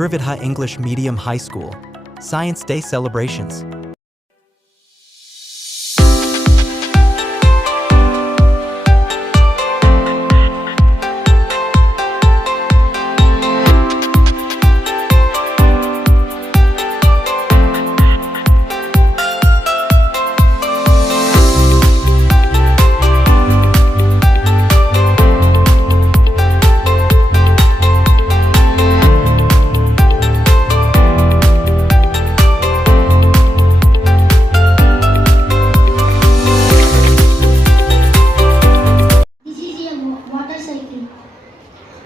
Trividha English Medium High School. Science Day celebrations.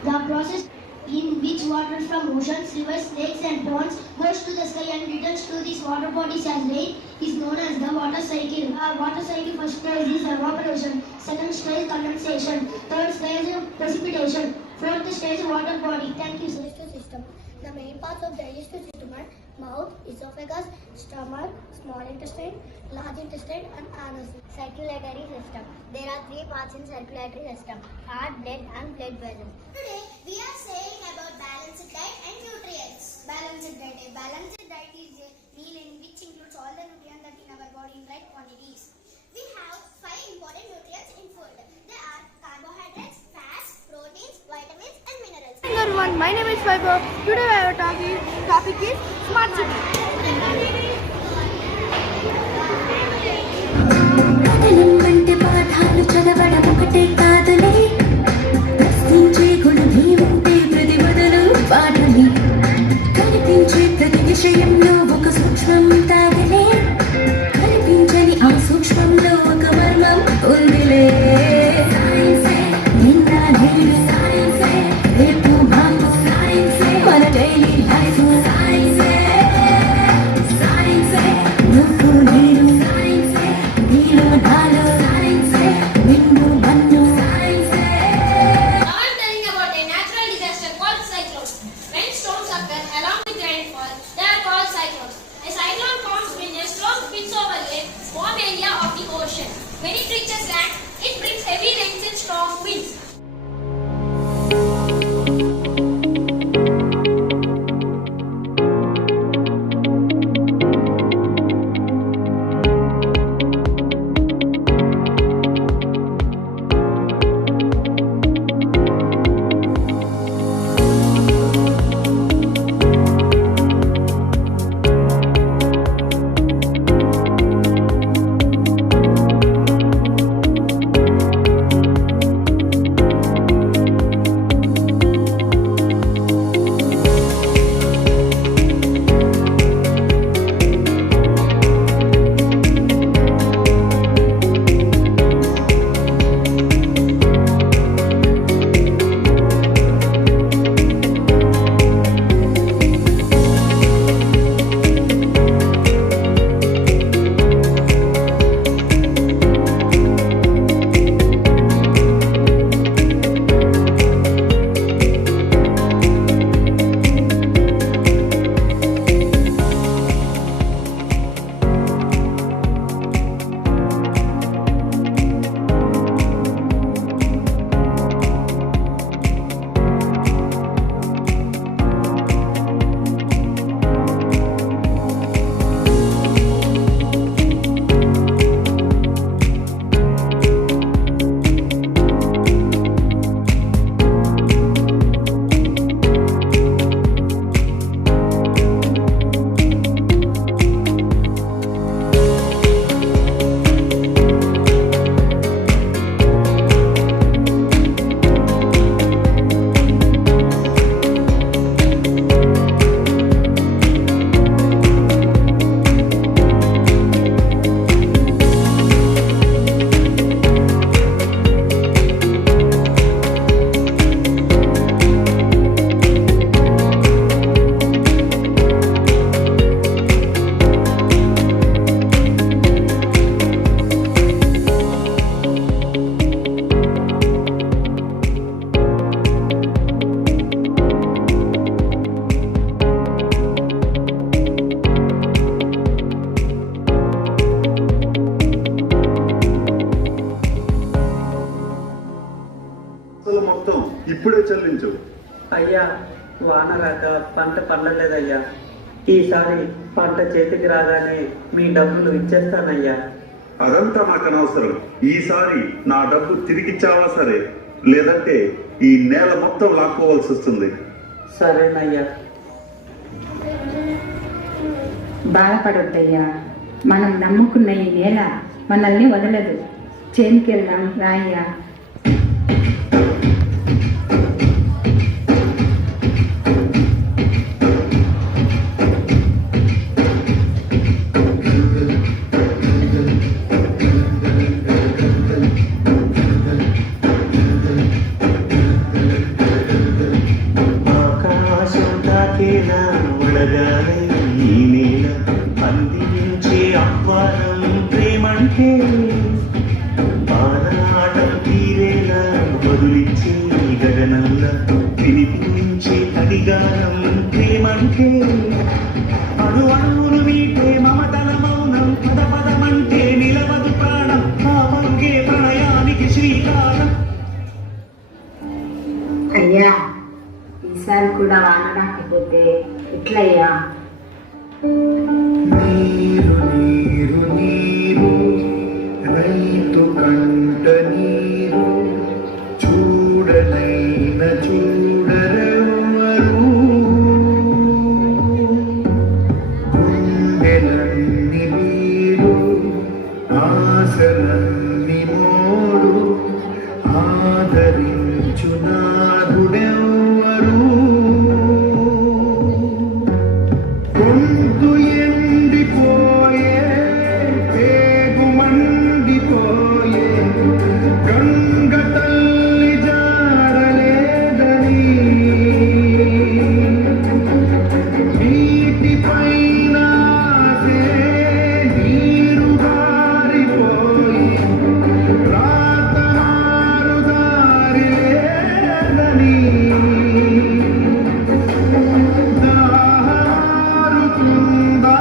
The process in which water from oceans, rivers, lakes and ponds goes to the sky and returns to these water bodies as rain is known as the water cycle. Water cycle first stage is evaporation, second stage condensation, third stage precipitation, fourth stage water body. Thank you, sir. Digestive system. The main parts of digestive system are mouth, esophagus, stomach, small intestine, large intestine and anus. Circulatory system. There are three parts in circulatory system: heart, blood and blood vessels. Today we are saying about balanced diet and nutrients. Balanced diet. A balanced diet is a meal in which includes all the nutrients that in our body in right quantities. We have 5 important nutrients in food. They are carbohydrates, fats, proteins, vitamins and minerals. Hello everyone, my name is Vaibhav. Today our topic is Smart City. చదవడం ఒకటే కాదులే, ప్రశ్నించే గుణమే ఉంటే ప్రతి బదులు పాఠమే, కనిపించే ప్రతి విషయంలో ఒక సూక్ష్మం తాగలే, కనిపించని ఆ సూక్ష్మంలో ఒక మర్మం ఉందిలే. నిన్న నేడు రేపు మాకు మన డైలీ లైఫ్ నువ్వు నేను నీలో నాలో When it reaches land, it brings heavy rains and strong winds. మొత్తం ఇప్పుడే చెల్లించవు. అయ్యా వాన రాక పంట పండలేదయ్యా. ఈసారి పంట చేతికి రాగానే మీ డబ్బులు ఇచ్చేస్తానయ్యా. అదంతా నాకు అనవసరం. ఈసారి నా డబ్బు తిరిగిచ్చావా సరే, లేదంటే ఈ నేల మొత్తం లాక్కోవాల్సి వస్తుంది. సరేనయ్యా. బాధపడొద్దయ్యా, మనం నమ్ముకున్న ఈ నేల మనల్ని వదలదు. చేనుకెళ్దాం రాయ్యా. ఆకాశం తాకేలా ఉడగాలి ఈ నేల, అందించే ఆహ్వానం ప్రేమంటే. ఆనాటం తీరేలా వదిలించే గగనంలా వినిపించే అడిగానం ప్రేమంటే. అడు అడుగులు మీటే మమతల మౌనం, పద పదమంటే నిలవదు ప్రాణం, ఆ వంగే ప్రణయానికి శ్రీకారం. అయ్యా, ఈసారి కూడా వాన రాకపోతే ఎట్లయ్యా? నీరు నీరు నీరు రైతు కంట నీరు, చూడనైన చూడరెవ్వరు. గుండెలన్ని నీరు, ఆశలన్ని మోడు, ఆదరించు నాదుడెవ్వరు. గొంతు ఎండిపోయే, పేగు మండిపోయే, గంగ తల్లి జాడలేదని. నీటిపైన ఆసే నీరు గారిపోయి, రాత మారు దారి లేదని. దాహారుతుందా,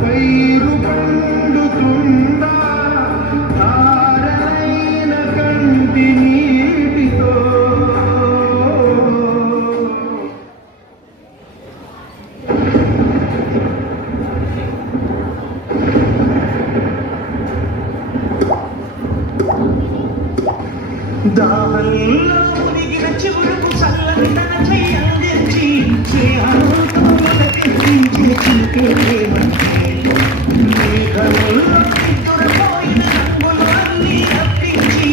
పైరు పండుతుందా, తారలైన కంటి నీటితో. దాహంలో మునిగిన చివురకు చల్లని తన చెయ్యి అందించి, స్నేహంతో మొదలెత్తించే చూపే ప్రేమంటే. మేఘముల్లో నిద్రపోయిన రంగులు అన్నీ అప్పించి,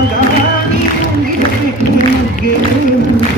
ఆగాని పొంగిన పెట్టి ముగ్గే ప్రేమంటే.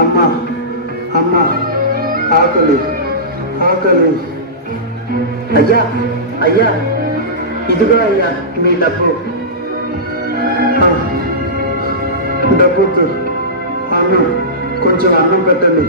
అమ్మా అమ్మా ఆకలి ఆకలి. అయ్యా అయ్యా ఇదిగో అయ్యా మీ డబ్బు. డబ్బుతో అన్నం కొంచెం అన్నం పెట్టండి.